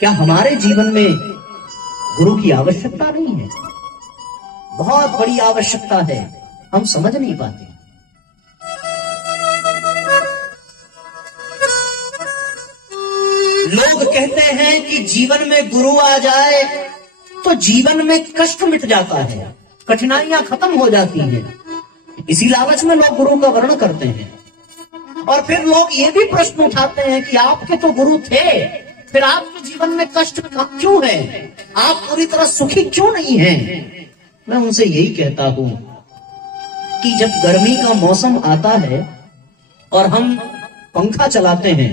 क्या हमारे जीवन में गुरु की आवश्यकता नहीं है? बहुत बड़ी आवश्यकता है, हम समझ नहीं पाते। लोग कहते हैं कि जीवन में गुरु आ जाए तो जीवन में कष्ट मिट जाता है, कठिनाइयां खत्म हो जाती हैं। इसी लालच में लोग गुरु का वर्ण करते हैं। और फिर लोग ये भी प्रश्न उठाते हैं कि आपके तो गुरु थे, फिर आपके जीवन में कष्ट क्यों है? आप पूरी तरह सुखी क्यों नहीं हैं? मैं उनसे यही कहता हूं कि जब गर्मी का मौसम आता है और हम पंखा चलाते हैं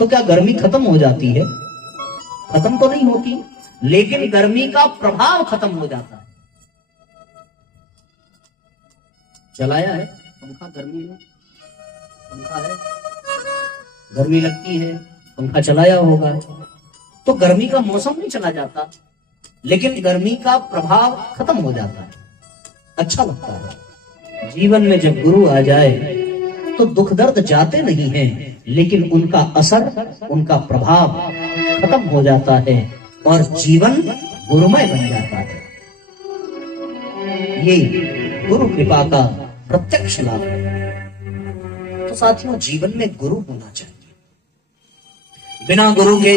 तो क्या गर्मी खत्म हो जाती है? खत्म तो नहीं होती, लेकिन गर्मी का प्रभाव खत्म हो जाता है। चलाया है पंखा, गर्मी में पंखा है, गर्मी लगती है, पंखा चलाया होगा तो गर्मी का मौसम नहीं चला जाता, लेकिन गर्मी का प्रभाव खत्म हो जाता है, अच्छा लगता है। जीवन में जब गुरु आ जाए तो दुख दर्द जाते नहीं हैं, लेकिन उनका असर, उनका प्रभाव खत्म हो जाता है और जीवन गुरुमय बन जाता है। ये गुरु कृपा का प्रत्यक्ष लाभ है। तो साथियों, जीवन में गुरु होना चाहिए। बिना गुरु के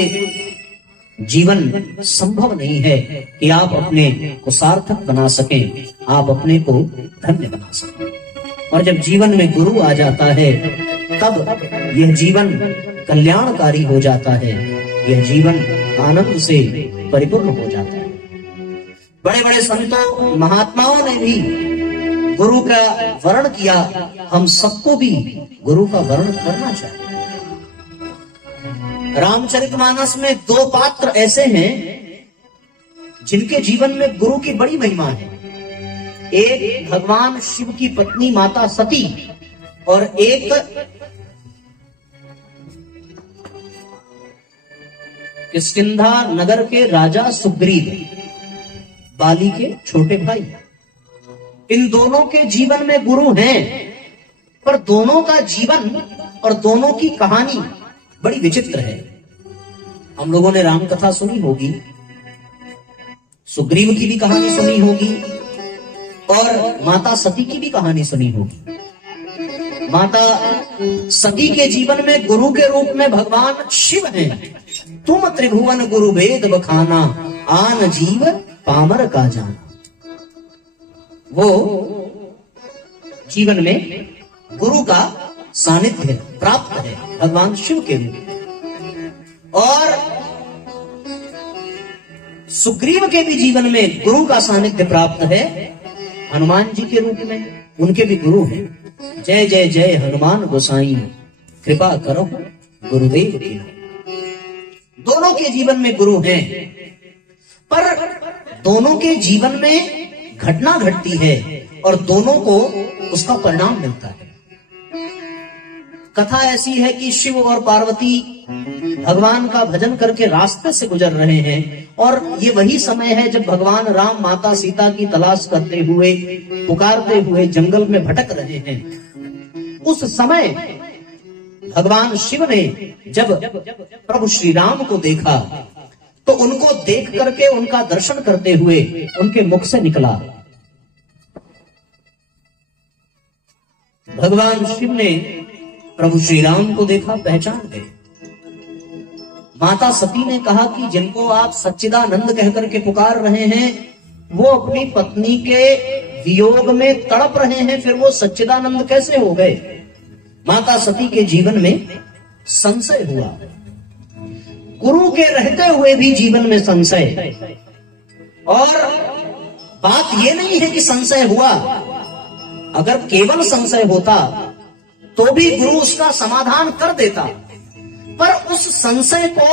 जीवन संभव नहीं है कि आप अपने को सार्थक बना सकें, आप अपने को धन्य बना सकें। और जब जीवन में गुरु आ जाता है तब यह जीवन कल्याणकारी हो जाता है, यह जीवन आनंद से परिपूर्ण हो जाता है। बड़े बड़े संतों महात्माओं ने भी गुरु का वर्ण किया, हम सबको भी गुरु का वर्ण करना चाहिए। रामचरितमानस में 2 पात्र ऐसे हैं जिनके जीवन में गुरु की बड़ी महिमा है। एक भगवान शिव की पत्नी माता सती और एक किष्किंधा नगर के राजा सुग्रीव, बाली के छोटे भाई। इन दोनों के जीवन में गुरु हैं, पर दोनों का जीवन और दोनों की कहानी बड़ी विचित्र है। हम लोगों ने राम कथा सुनी होगी, सुग्रीव की भी कहानी सुनी होगी और माता सती की भी कहानी सुनी होगी। माता सती के जीवन में गुरु के रूप में भगवान शिव हैं। तुम त्रिभुवन गुरु वेद बखाना, आन जीव पामर का जाना। वो जीवन में गुरु का सानिध्य प्राप्त है भगवान शिव के रूप में। और सुग्रीव के भी जीवन में गुरु का सानिध्य प्राप्त है हनुमान जी के रूप में, उनके भी गुरु हैं। जय जय जय हनुमान गोसाई, कृपा करो गुरुदेव की। दोनों के जीवन में गुरु हैं, पर दोनों के जीवन में घटना घटती है और दोनों को उसका परिणाम मिलता है। कथा ऐसी है कि शिव और पार्वती भगवान का भजन करके रास्ते से गुजर रहे हैं और ये वही समय है जब भगवान राम माता सीता की तलाश करते हुए, पुकारते हुए जंगल में भटक रहे हैं। उस समय भगवान शिव ने जब प्रभु श्री राम को देखा तो उनको देख करके, उनका दर्शन करते हुए उनके मुख से निकला, भगवान शिव ने प्रभु श्री राम को देखा, पहचान गए। माता सती ने कहा कि जिनको आप सच्चिदानंद कहकर के पुकार रहे हैं वो अपनी पत्नी के वियोग में तड़प रहे हैं, फिर वो सच्चिदानंद कैसे हो गए? माता सती के जीवन में संशय हुआ। गुरु के रहते हुए भी जीवन में संशय। और बात ये नहीं है कि संशय हुआ, अगर केवल संशय होता तो भी गुरु उसका समाधान कर देता, पर उस संशय को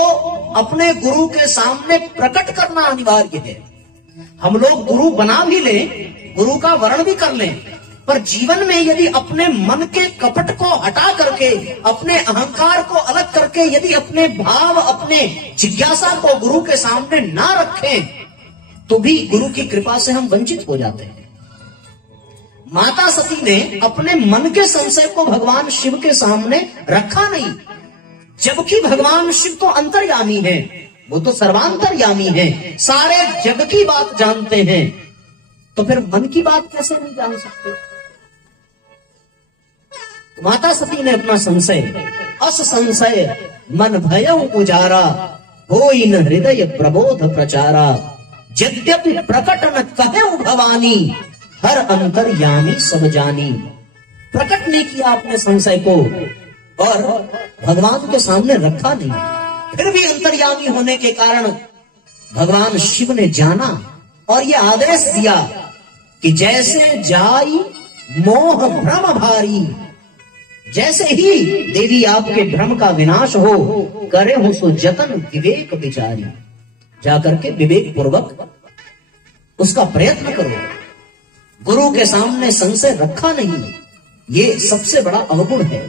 अपने गुरु के सामने प्रकट करना अनिवार्य है। हम लोग गुरु बना भी लें, गुरु का वर्ण भी कर लें, पर जीवन में यदि अपने मन के कपट को हटा करके, अपने अहंकार को अलग करके, यदि अपने भाव, अपने जिज्ञासा को गुरु के सामने ना रखें तो भी गुरु की कृपा से हम वंचित हो जाते हैं। माता सती ने अपने मन के संशय को भगवान शिव के सामने रखा नहीं, जबकि भगवान शिव तो अंतर्यामी हैं, वो तो सर्वांतर्यामी है, सारे जग की बात जानते हैं, तो फिर मन की बात कैसे नहीं जान सकते? माता सती ने अपना संशय अस संशय मन भयउ उजारा, होई न हृदय प्रबोध प्रचारा, यद्यपि प्रकट न कहेउ भवानी, हर अंतर्यामी सब जानी। प्रकट नहीं किया अपने संशय को और भगवान के सामने रखा नहीं, फिर भी अंतर्यामी होने के कारण भगवान शिव ने जाना और यह आदेश दिया कि जैसे जाई मोह भ्रम भारी, जैसे ही देवी आपके भ्रम का विनाश हो, करे हो सो जतन विवेक विचारी, जाकर के विवेक पूर्वक उसका प्रयत्न करो। गुरु के सामने संशय रखा नहीं, ये सबसे बड़ा अवगुण है।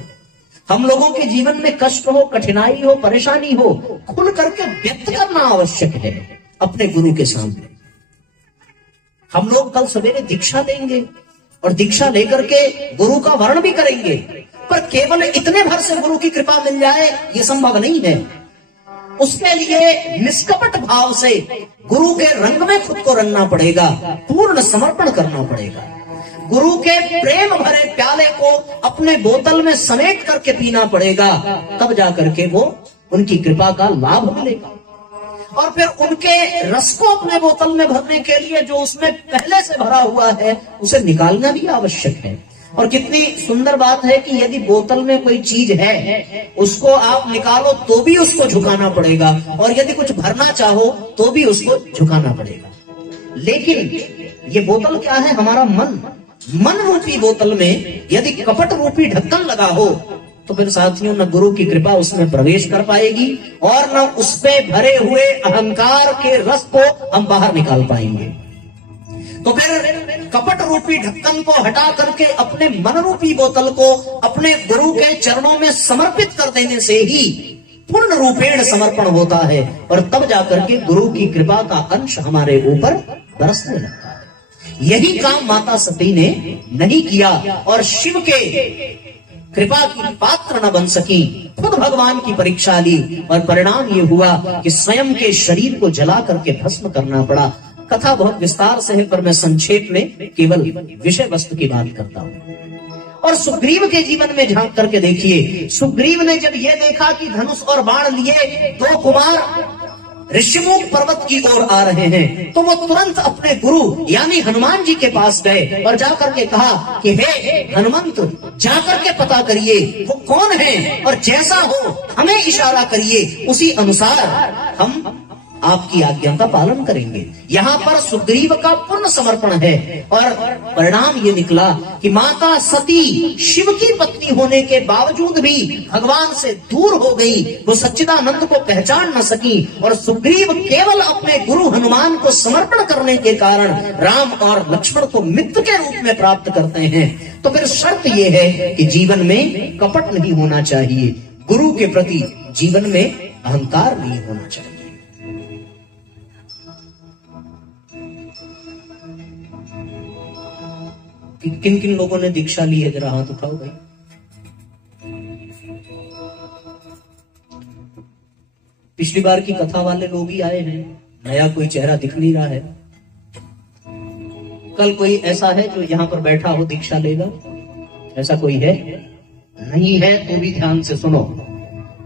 हम लोगों के जीवन में कष्ट हो, कठिनाई हो, परेशानी हो, खुल करके व्यक्त करना आवश्यक है अपने गुरु के सामने। हम लोग कल सवेरे दीक्षा देंगे और दीक्षा लेकर के गुरु का वर्ण भी करेंगे, पर केवल इतने भर से गुरु की कृपा मिल जाए ये संभव नहीं है। उसके लिए निष्कपट भाव से गुरु के रंग में खुद को रंगना पड़ेगा, पूर्ण समर्पण करना पड़ेगा। गुरु के प्रेम भरे प्याले को अपने बोतल में समेट करके पीना पड़ेगा, तब जाकर के वो उनकी कृपा का लाभ मिलेगा। और फिर उनके रस को अपने बोतल में भरने के लिए जो उसमें पहले से भरा हुआ है उसे निकालना भी आवश्यक है। और कितनी सुंदर बात है कि यदि बोतल में कोई चीज है उसको आप निकालो तो भी उसको झुकाना पड़ेगा, और यदि कुछ भरना चाहो तो भी उसको झुकाना पड़ेगा। लेकिन ये बोतल क्या है? हमारा मन। मन रूपी बोतल में यदि कपट रूपी ढक्कन लगा हो तो फिर साथियों न गुरु की कृपा उसमें प्रवेश कर पाएगी और न उस पे भरे हुए अहंकार के रस को हम बाहर निकाल पाएंगे। तो फिर कपट रूपी ढक्कन को हटा करके अपने मन रूपी बोतल को अपने गुरु के चरणों में समर्पित कर देने से ही पूर्ण रूपेण समर्पण होता है, और तब जाकर के गुरु की कृपा का अंश हमारे ऊपर बरसने लगता है। यही काम माता सती ने नहीं किया और शिव के कृपा की पात्र न बन सकी, खुद भगवान की परीक्षा ली और परिणाम ये हुआ कि स्वयं के शरीर को जला करके भस्म करना पड़ा। कथा बहुत विस्तार से है, पर मैं संक्षेप में केवल विषय वस्तु की बात करता हूं। और सुग्रीव के जीवन में झांक करके देखिए, सुग्रीव ने जब यह देखा कि धनुष और बाण लिए दो कुमार ऋषिमुख पर्वत की ओर आ रहे हैं, तो वो तुरंत अपने गुरु यानी हनुमान जी के पास गए और जाकर के कहा कि हे हनुमंत, जाकर के पता करिए वो कौन है और जैसा हो हमें इशारा करिए, उसी अनुसार हम आपकी आज्ञा का पालन करेंगे। यहाँ पर सुग्रीव का पूर्ण समर्पण है और परिणाम ये निकला कि माता सती शिव की पत्नी होने के बावजूद भी भगवान से दूर हो गई, वो सच्चिदानंद को पहचान न सकी। और सुग्रीव केवल अपने गुरु हनुमान को समर्पण करने के कारण राम और लक्ष्मण को मित्र के रूप में प्राप्त करते हैं। तो फिर शर्त ये है कि जीवन में कपट नहीं होना चाहिए, गुरु के प्रति जीवन में अहंकार नहीं होना चाहिए। किन किन लोगों ने दीक्षा ली है जरा हाथ उठाओ भाई। पिछली बार की कथा वाले लोग ही आए हैं, नया कोई चेहरा दिख नहीं रहा है। कल कोई ऐसा है जो यहाँ पर बैठा हो दीक्षा लेगा? ऐसा कोई है? नहीं है तो भी ध्यान से सुनो,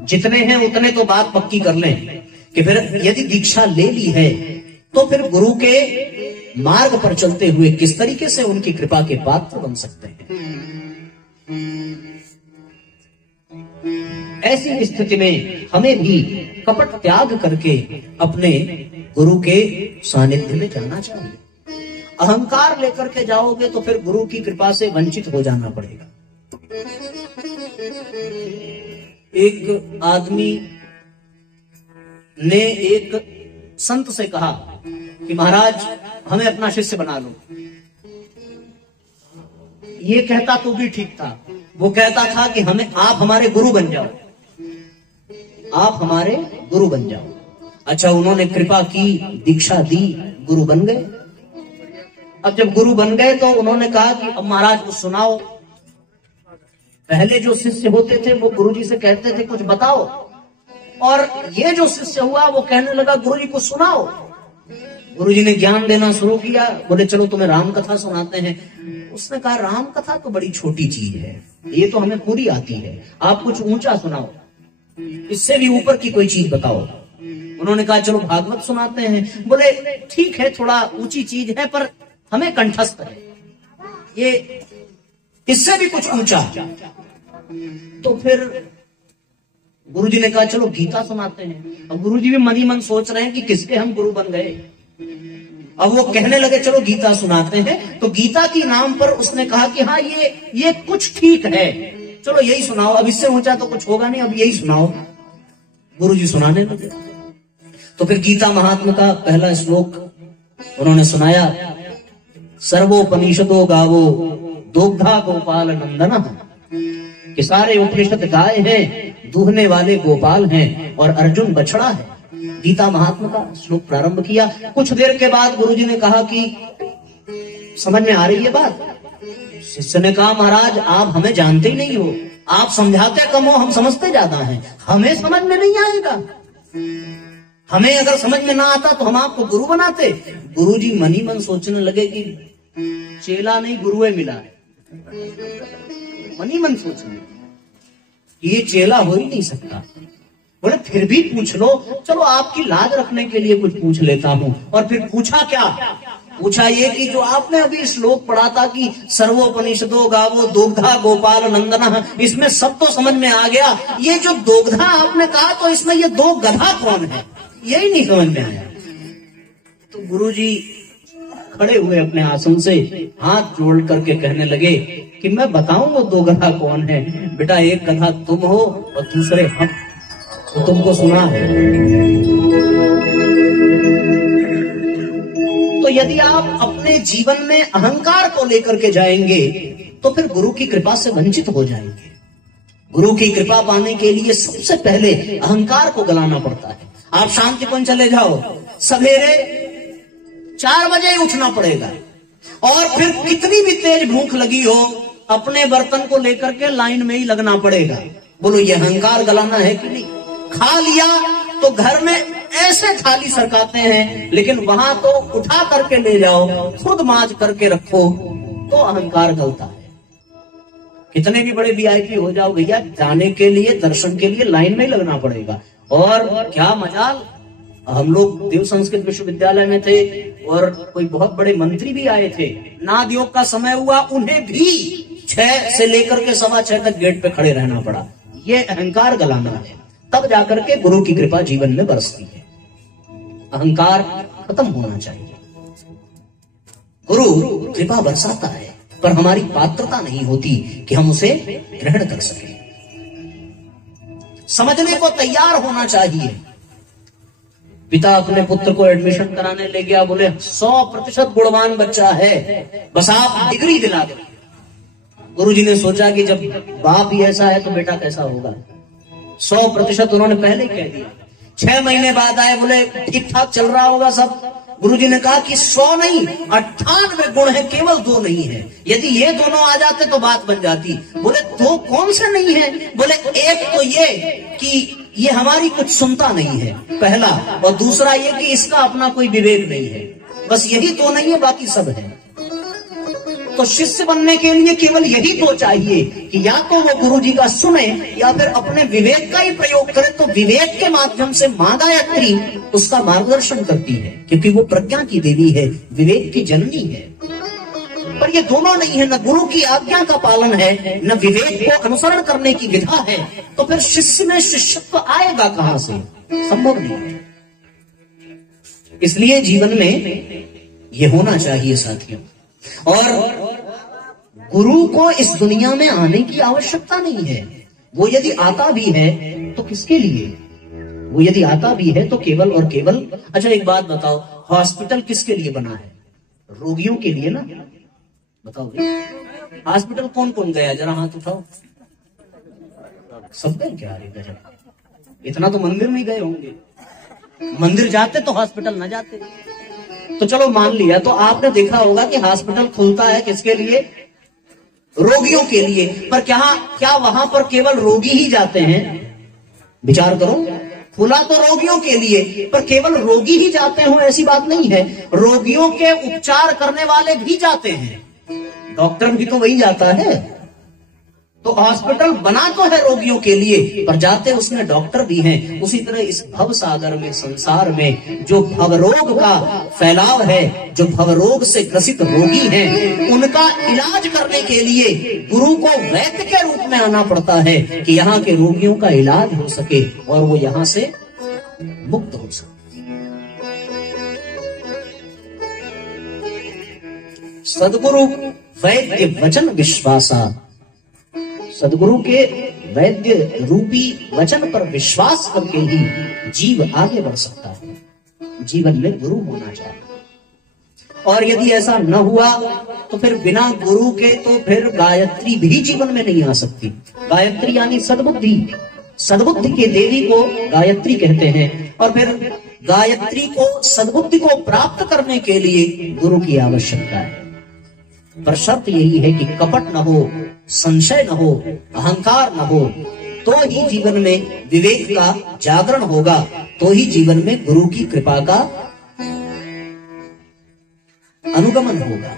जितने हैं उतने तो बात पक्की कर लें कि फिर यदि दीक्षा ले ली है तो फिर गुरु के मार्ग पर चलते हुए किस तरीके से उनकी कृपा के पात्र बन सकते हैं। ऐसी स्थिति में हमें भी कपट त्याग करके अपने गुरु के सानिध्य में जाना चाहिए। अहंकार लेकर के जाओगे तो फिर गुरु की कृपा से वंचित हो जाना पड़ेगा। एक आदमी ने एक संत से कहा कि महाराज हमें अपना शिष्य बना लो। ये कहता तो भी ठीक था, वो कहता था कि आप हमारे गुरु बन जाओ, आप हमारे गुरु बन जाओ। अच्छा, उन्होंने कृपा की, दीक्षा दी, गुरु बन गए। अब जब गुरु बन गए तो उन्होंने कहा कि अब महाराज कुछ सुनाओ। पहले जो शिष्य होते थे वो गुरुजी से कहते थे कुछ बताओ, और ये जो शिष्य हुआ वो कहने लगा गुरुजी को सुनाओ। गुरुजी ने ज्ञान देना शुरू किया। बोले चलो तुम्हें राम कथा सुनाते हैं। उसने कहा राम कथा तो बड़ी छोटी चीज है, ये तो हमें पूरी आती है, आप कुछ ऊंचा सुनाओ, इससे भी ऊपर की कोई चीज बताओ। उन्होंने कहा चलो भागवत सुनाते हैं। बोले ठीक है, थोड़ा ऊंची चीज है पर हमें कंठस्थ है, ये इससे भी कुछ ऊंचा। तो फिर गुरुजी ने कहा चलो गीता सुनाते हैं। अब गुरुजी भी मन ही मन सोच रहे हैं कि किसके हम गुरु बन गए। अब वो कहने लगे चलो गीता सुनाते हैं। तो गीता के नाम पर उसने कहा कि हाँ ये कुछ ठीक है, चलो यही सुनाओ, अब इससे ऊंचा तो कुछ होगा नहीं, अब यही सुनाओ। गुरुजी सुनाने लगे। तो फिर गीता महात्मा का पहला श्लोक उन्होंने सुनाया, सर्वोपनिषदो गावो दोग्धा गोपाल नंदन, कि सारे उपनिषद गाय हैं, दूहने वाले गोपाल हैं और अर्जुन बछड़ा है। गीता महात्मा का श्लोक प्रारंभ किया। कुछ देर के बाद गुरुजी ने कहा कि समझ में आ रही है बात? शिष्य ने कहा महाराज आप हमें जानते ही नहीं हो, आप समझाते कम हो, हम समझते ज्यादा हैं, हमें समझ में नहीं आएगा। हमें अगर समझ में ना आता तो हम आपको गुरु बनाते। गुरुजी मन ही मन सोचने लगे कि चेला नहीं गुरुए मिला है। मन ही मन सोचने ये चेला हो ही नहीं सकता। बोले फिर भी पूछ लो, चलो आपकी लाज रखने के लिए कुछ पूछ लेता हूं। और फिर पूछा क्या? पूछा ये कि जो आपने अभी श्लोक पढ़ा था कि सर्वोपनिषदो गावो दोग्धा गोपाल नंदन, इसमें सब तो समझ में आ गया। ये जो दोग्धा आपने कहा तो इसमें ये दो गधा कौन है, यही नहीं समझ में आया। तो गुरुजी खड़े हुए अपने आसन से हाथ जोड़ करके कहने लगे कि मैं बताऊं वो दो गधा कौन है? बेटा एक गधा तुम हो और दूसरे हम, तो तुमको सुना है। तो यदि आप अपने जीवन में अहंकार को लेकर के जाएंगे तो फिर गुरु की कृपा से वंचित हो जाएंगे। गुरु की कृपा पाने के लिए सबसे पहले अहंकार को गलाना पड़ता है। आप शांति को चले जाओ, सवेरे 4 बजे उठना पड़ेगा और फिर कितनी भी तेज भूख लगी हो अपने बर्तन को लेकर के लाइन में ही लगना पड़ेगा। बोलो ये अहंकार गलाना है कि नहीं? खा लिया तो घर में ऐसे थाली सरकाते हैं, लेकिन वहां तो उठा करके ले जाओ, खुद मांज करके रखो, तो अहंकार गलता है। कितने भी बड़े वीआईपी हो जाओ भैया, जाने के लिए दर्शन के लिए लाइन में ही लगना पड़ेगा। और क्या मजाल, हम लोग देव संस्कृत विश्वविद्यालय में थे और कोई बहुत बड़े मंत्री भी आए थे। नाद योग का समय हुआ, उन्हें भी 6 से लेकर के 6:15 तक गेट पे खड़े रहना पड़ा। ये अहंकार गलाना है, तब जाकर के गुरु की कृपा जीवन में बरसती है। अहंकार खत्म होना चाहिए। गुरु कृपा बरसाता है पर हमारी पात्रता नहीं होती कि हम उसे ग्रहण कर सकें। समझने को तैयार होना चाहिए। पिता अपने पुत्र को एडमिशन कराने ले गया, बोले 100% गुणवान बच्चा है, बस आप डिग्री दिला दो। गुरुजी ने सोचा कि जब बाप ही ऐसा है तो बेटा कैसा होगा। 100% उन्होंने पहले ही कह दिया। 6 महीने बाद आए, बोले ठीक ठाक चल रहा होगा सब। गुरुजी ने कहा कि 100 नहीं 98 गुण है, केवल 2 नहीं है। यदि ये दोनों आ जाते तो बात बन जाती। बोले 2 कौन से नहीं है? बोले एक तो ये कि ये हमारी कुछ सुनता नहीं है, पहला, और दूसरा ये कि इसका अपना कोई विवेक नहीं है। बस यही 2 नहीं है, बाकी सब है। तो शिष्य बनने के लिए केवल यही 2 चाहिए कि या तो वो गुरुजी का सुने या फिर अपने विवेक का ही प्रयोग करे। तो विवेक के माध्यम से मां गायत्री उसका मार्गदर्शन करती है, क्योंकि वो प्रज्ञा की देवी है, विवेक की जननी है। पर ये दोनों नहीं है, न गुरु की आज्ञा का पालन है, न विवेक को अनुसरण करने की विधा है, तो फिर शिष्य में शिष्यत्व आएगा कहां से? संभव नहीं है। इसलिए जीवन में ये होना चाहिए साथियों। और गुरु को इस दुनिया में आने की आवश्यकता नहीं है। वो यदि आता भी है तो किसके लिए? वो यदि आता भी है तो केवल और केवल, अच्छा एक बात बताओ, हॉस्पिटल किसके लिए बना है? रोगियों के लिए ना। बताओ हॉस्पिटल कौन कौन गया, जरा हाथ उठाओ। सब गए क्या? इतना तो मंदिर में गए होंगे। मंदिर जाते तो हॉस्पिटल ना जाते। तो चलो मान लिया, तो आपने देखा होगा कि हॉस्पिटल खुलता है किसके लिए? रोगियों के लिए। पर क्या वहां पर केवल रोगी ही जाते हैं? विचार करो, खुला तो रोगियों के लिए, पर केवल रोगी ही जाते हो ऐसी बात नहीं है। रोगियों के उपचार करने वाले भी जाते हैं, डॉक्टर भी तो वही जाता है। तो हॉस्पिटल बना तो है रोगियों के लिए, पर जाते उसमें डॉक्टर भी हैं। उसी तरह इस भव सागर में, संसार में जो भवरोग का फैलाव है, जो भवरोग से ग्रसित रोगी हैं, उनका इलाज करने के लिए गुरु को वैद्य के रूप में आना पड़ता है कि यहाँ के रोगियों का इलाज हो सके और वो यहाँ से मुक्त हो सके। सदगुरु वैद्य वचन विश्वासा, सदगुरु के वैद्य रूपी वचन पर विश्वास करके ही जीव आगे बढ़ सकता है। जीवन में गुरु होना चाहिए, और यदि ऐसा न हुआ तो फिर बिना गुरु के तो फिर गायत्री भी जीवन में नहीं आ सकती। गायत्री यानी सद्बुद्धि, सद्बुद्धि के देवी को गायत्री कहते हैं। और फिर गायत्री को, सद्बुद्धि को प्राप्त करने के लिए गुरु की आवश्यकता है, पर शर्त यही है कि कपट न हो, संशय न हो, अहंकार न हो, तो ही जीवन में विवेक का जागरण होगा, तो ही जीवन में गुरु की कृपा का अनुगमन होगा।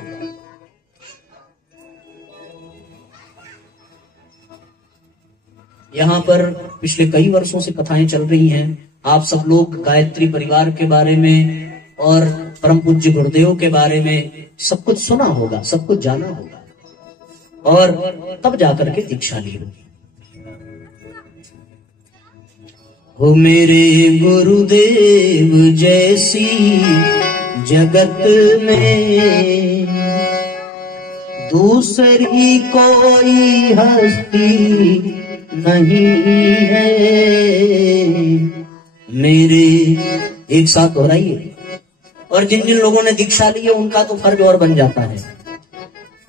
यहाँ पर पिछले कई वर्षों से कथाएं चल रही हैं। आप सब लोग गायत्री परिवार के बारे में और परम पूज्य गुरुदेव के बारे में सब कुछ सुना होगा, सब कुछ जाना होगा, और तब जाकर के दीक्षा ली होगी। हो मेरे गुरुदेव जैसी जगत में दूसरी कोई हस्ती नहीं है। मेरे, एक साथ दोहराइए। और जिन जिन लोगों ने दीक्षा ली है उनका तो फर्ज और बन जाता है,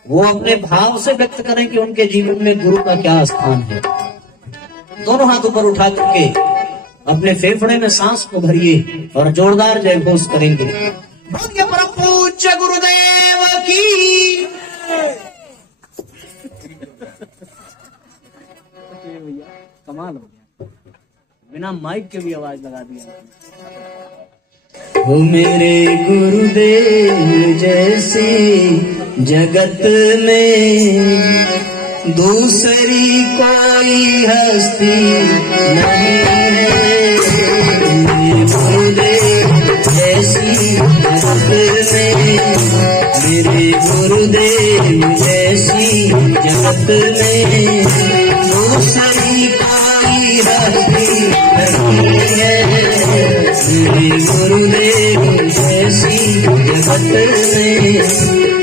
वो अपने भाव से व्यक्त करें कि उनके जीवन में गुरु का क्या स्थान है। दोनों हाथ ऊपर उठा करके अपने फेफड़े में सांस को भरिए और जोरदार जय घोष करेंगे। बोलिए परम पूज्य गुरुदेव की। कमाल हो गया, बिना माइक के भी आवाज लगा दिया। हो मेरे गुरुदेव जैसे जगत में दूसरी कोई हस्ती नहीं है। मेरे गुरुदेव जैसी जगत में, मेरे गुरुदेव जैसी जगत में दूसरी कोई हस्ती नहीं है। मेरे गुरुदेव जैसी जगत में,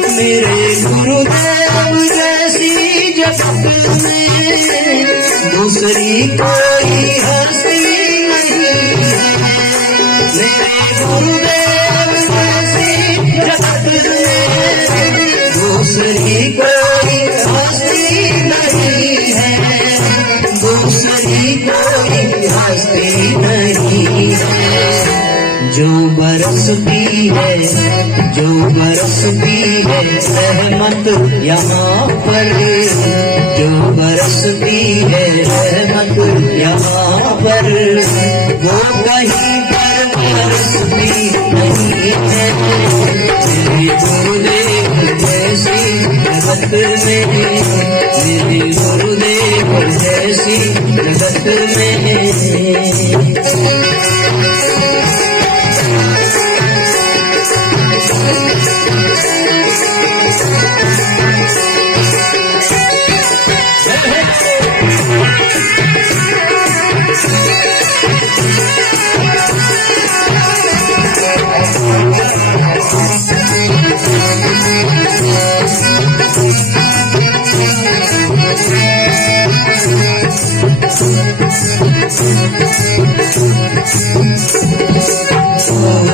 मेरे गुरुदेव जैसी जगत में दूसरी कोई हस्ती नहीं है। मेरे गुरुदेव जैसी जगत में दूसरी कोई हस्ती नहीं है। दूसरी कोई हस्ती नहीं है। जो बरसती है, जो बरसती है रहमत यहाँ पर, जो बरसती है रहमत यहाँ पर, वो कहीं पर बरसती नहीं है। मेरे गुरुदेव जैसी जगत में, मेरे गुरुदेव जैसी जगत में।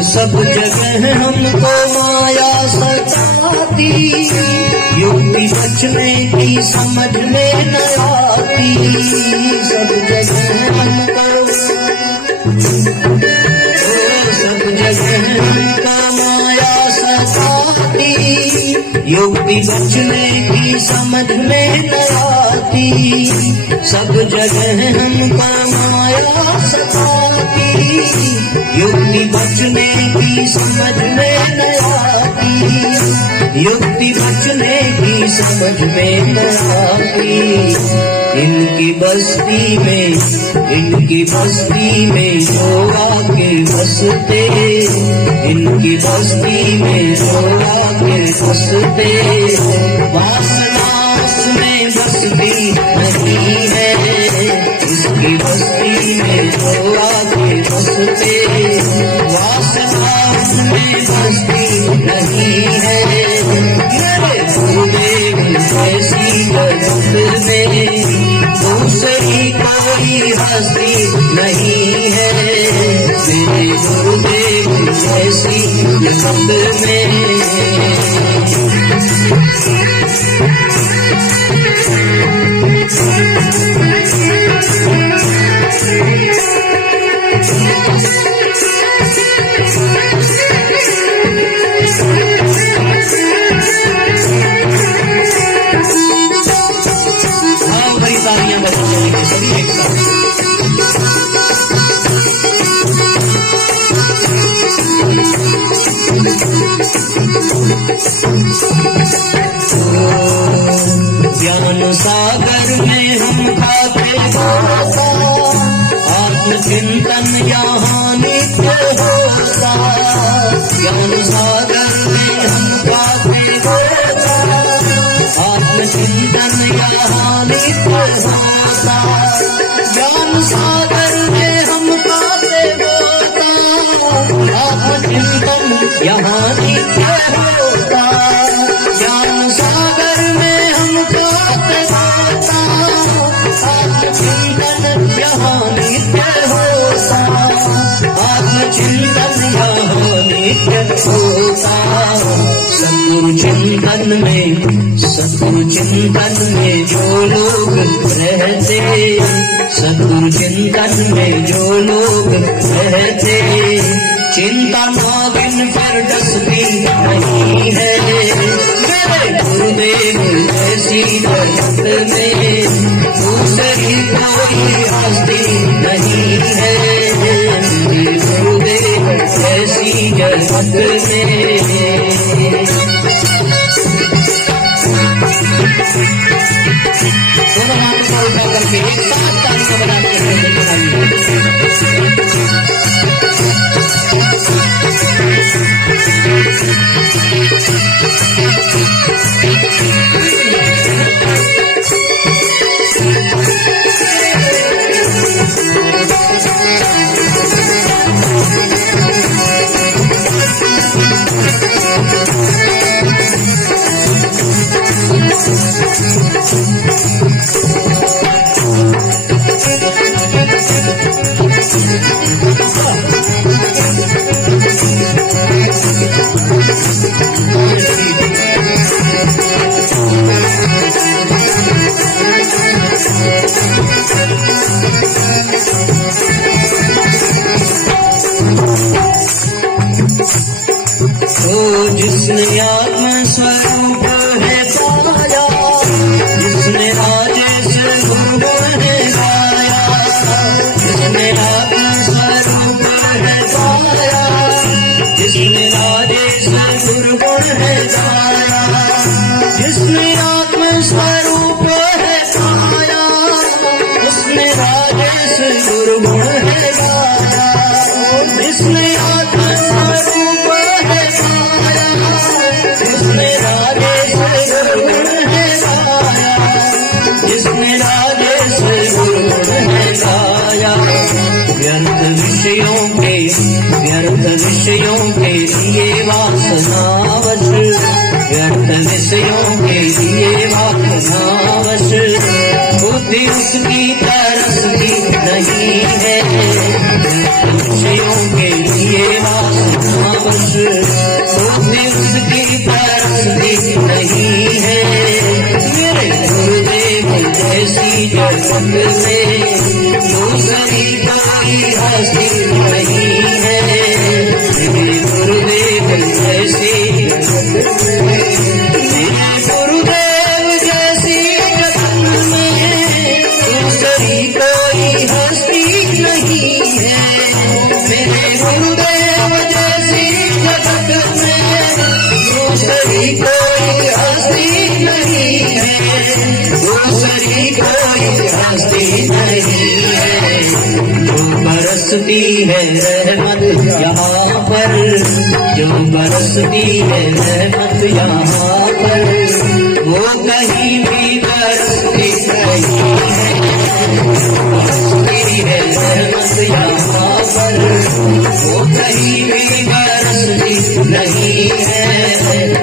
सब जगह हमको माया सताती, युक्ति बचने की समझ में न आती। सब जगह हमको, सब जगह हमको माया सताती, युक्ति बचने की समझ में न आती। सब जगह हमको माया सताती, युक्ति बचने की समझ में न आती, युक्ति बचने की समझ में न आती। इनकी बस्ती में जोड़ा के बसते, इनकी बस्ती में जोड़ा के बसते। वासनास में बसती नहीं है, इसकी बस्ती में जोड़ा के बसते। वासनास में बसती नहीं है, मेरे गुरुदेव ऐसी जगत में दूसरी कोई हस्ती नहीं है। मेरे गुरुदेव ऐसी जगत में। ज्ञान सागर में हम खाते होता, आत्मचिंतन यहाँ नित्य होता। ज्ञान सागर में हम खाते होता, आत्मचिंतन यहाँ नित्य होता। ज्ञान सागर में हम खाते होता, आत्मचिंतन यहाँ नित्य होता। ज्ञान सागर में हम खाते होता, आत्मचिंतन यहाँ नित्य होता। आत्मचिंतन यहाँ नित्य होता। सद्गुरु चिंतन में जो लोग रहते, सद्गुरु चिंतन में जो लोग रहते। चिंता नागिन पर डसती नहीं है, मेरे गुरुदेव ऐसी जगत में दूसरी कोई हस्ती नहीं है। मेरे गुरुदेव ऐसी जगत में। दोनों हाथ को उठा करके एक साथ तालियां बजाते जिसने आत्म स्वरूप है पाया, जिसने राजेश गुरुगुण है गाया। जिसने आत्म स्वरूप है पाया, जिसने राजेश गुरुगुण है गाया। जिसने आत्म स्वरूप है पाया, उसने राजेश गुरुगुण है गाया। जिसने आत्म स्वरूप है पाया, जिसने राजेश गुरुगुण है गाया। जिसने राजेश गुरुगुण है गाया। व्यर्थ विषयों के लिए वासनावश, व्यर्थ विषयों के लिए वासनावश बुद्धि उसकी तरसती नहीं है। विषयों के लिए वासनावश बुद्धि उसकी तरसती नहीं है। मेरे गुरुदेव जैसी जगत में दूसरी कोई हस्ती नहीं है। मेरे गुरुदेव जैसी जगत में, मेरे गुरुदेव जैसी जगत में दूसरी कोई हस्ती नहीं है। है रहमत यहाँ पर, जो बरसती है रहमत यहाँ पर, वो कहीं भी बरसती नहीं है। बरसती है रहमत यहाँ पर, वो कहीं भी बरसती नहीं है।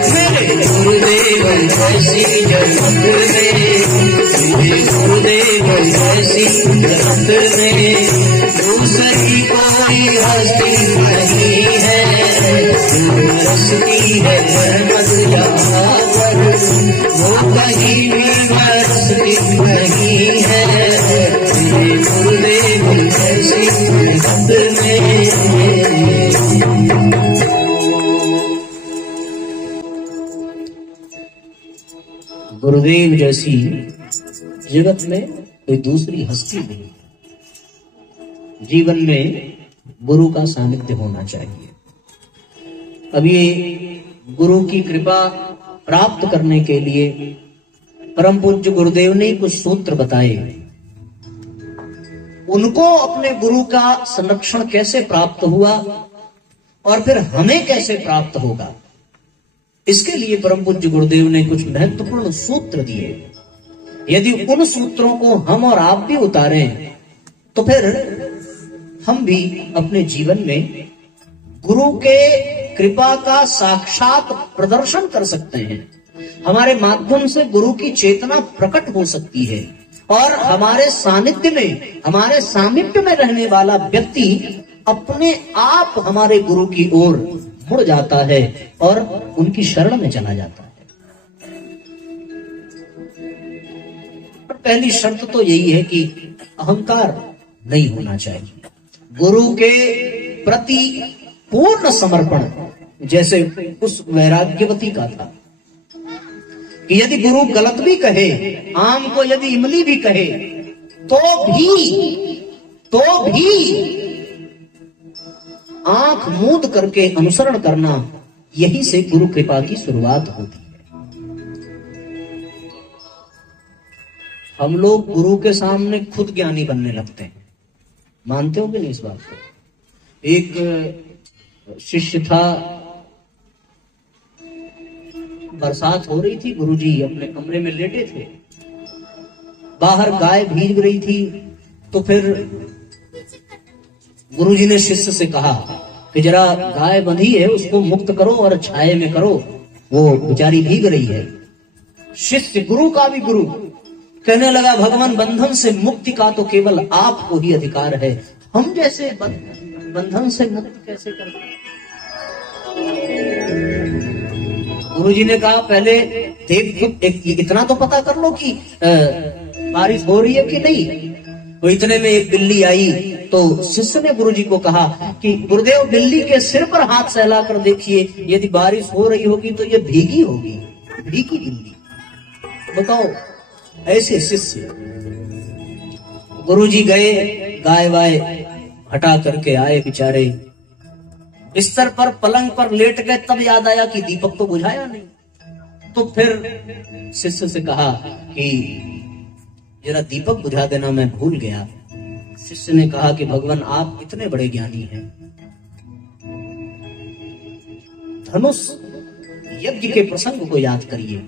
मेरे गुरुदेव ऐसी जन्नत में, मेरे गुरुदेव ऐसी जन्नत में, दूसरी कोई हस्ती नहीं है। बरसती है रहमत यहाँ पर, वो कहीं भी बरसती नहीं है। मेरे गुरुदेव ऐसी जन्नत में। गुरुदेव जैसी जगत में कोई दूसरी हस्ती नहीं। जीवन में गुरु का सानिध्य होना चाहिए। अब ये गुरु की कृपा प्राप्त करने के लिए परम पूज्य गुरुदेव ने कुछ सूत्र बताए। उनको अपने गुरु का संरक्षण कैसे प्राप्त हुआ और फिर हमें कैसे प्राप्त होगा, इसके लिए परम पूज्य गुरुदेव ने कुछ महत्वपूर्ण सूत्र दिए। यदि उन सूत्रों को हम और आप भी उतारें तो फिर हम भी अपने जीवन में गुरु के कृपा का साक्षात प्रदर्शन कर सकते हैं। हमारे माध्यम से गुरु की चेतना प्रकट हो सकती है और हमारे सानिध्य में, हमारे सामीप्य में रहने वाला व्यक्ति अपने आप हमारे गुरु की ओर मुड़ जाता है और उनकी शरण में चला जाता है। पहली शर्त तो यही है कि अहंकार नहीं होना चाहिए। गुरु के प्रति पूर्ण समर्पण, जैसे उस वैराग्यवती का था कि यदि गुरु गलत भी कहे, आम को यदि इमली भी कहे, तो भी आंख मूंद करके अनुसरण करना, यही से गुरु कृपा की शुरुआत होती है। हम लोग गुरु के सामने खुद ज्ञानी बनने लगते हैं। मानते हो कि नहीं इस बात को? एक शिष्य था, बरसात हो रही थी, गुरुजी अपने कमरे में लेटे थे, बाहर गाय भीग रही थी, तो फिर गुरुजी ने शिष्य से कहा कि जरा गाय बंधी है, उसको मुक्त करो और छाये में करो, वो बेचारी भीग रही है। शिष्य गुरु का भी गुरु कहने लगा, भगवान बंधन से मुक्ति का तो केवल आपको ही अधिकार है, हम जैसे बंधन से मुक्त कैसे करें? गुरुजी ने कहा, पहले देख इतना तो पता कर लो कि बारिश हो रही है कि नहीं। तो इतने में एक बिल्ली आई, तो शिष्य ने गुरुजी को कहा कि गुरुदेव, बिल्ली के सिर पर हाथ सहला कर देखिए, यदि बारिश हो रही होगी तो ये भीगी होगी, भीगी बिल्ली। बताओ, ऐसे शिष्य। गुरुजी गए, गाय वाय हटा करके आए, बेचारे बिस्तर पर पलंग पर लेट गए, तब याद आया कि दीपक तो बुझाया नहीं। तो फिर शिष्य से कहा कि जरा दीपक बुझा देना, मैं भूल गया। शिष्य ने कहा कि भगवान, आप इतने बड़े ज्ञानी हैं, धनुष यज्ञ के प्रसंग को याद करिए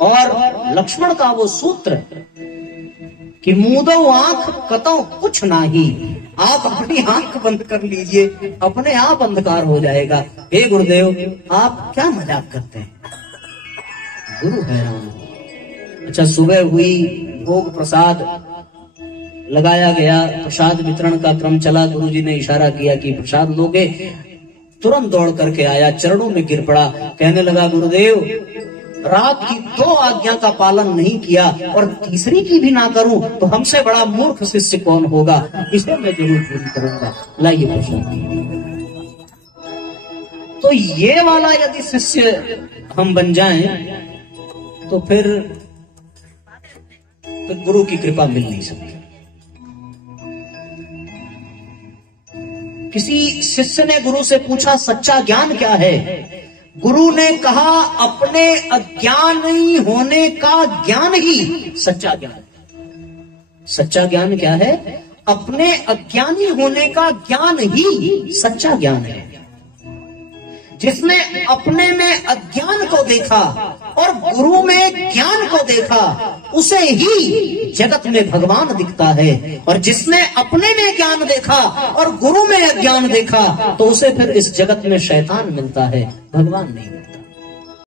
और लक्ष्मण का वो सूत्र कि मूदो आंख कतौ कुछ नाही, आप अपनी आंख बंद कर लीजिए, अपने आप अंधकार हो जाएगा। हे गुरुदेव, आप क्या मजाक करते हैं? गुरु हैरान। अच्छा, सुबह हुई, भोग प्रसाद लगाया गया, प्रसाद वितरण का क्रम चला। गुरुजी ने इशारा किया कि प्रसाद लोगे। तुरंत दौड़ करके आया, चरणों में गिर पड़ा, कहने लगा, गुरुदेव, रात की 2 आज्ञा का पालन नहीं किया और तीसरी की भी ना करूं तो हमसे बड़ा मूर्ख शिष्य कौन होगा, इसे मैं जरूर पूरी करूंगा। लाइए प्रश्न। तो ये वाला यदि शिष्य हम बन जाएं तो फिर गुरु की कृपा मिल नहीं सकती। किसी शिष्य ने गुरु से पूछा, सच्चा ज्ञान क्या है? गुरु ने कहा, अपने अज्ञानी होने का ज्ञान ही सच्चा ज्ञान है। सच्चा ज्ञान क्या है? अपने अज्ञानी होने का ज्ञान ही सच्चा ज्ञान है। जिसने अपने में अज्ञान को देखा और गुरु में ज्ञान को देखा, उसे ही जगत में भगवान दिखता है। और जिसने अपने में ज्ञान देखा और गुरु में अज्ञान देखा, तो उसे फिर इस जगत में शैतान मिलता है, भगवान नहीं।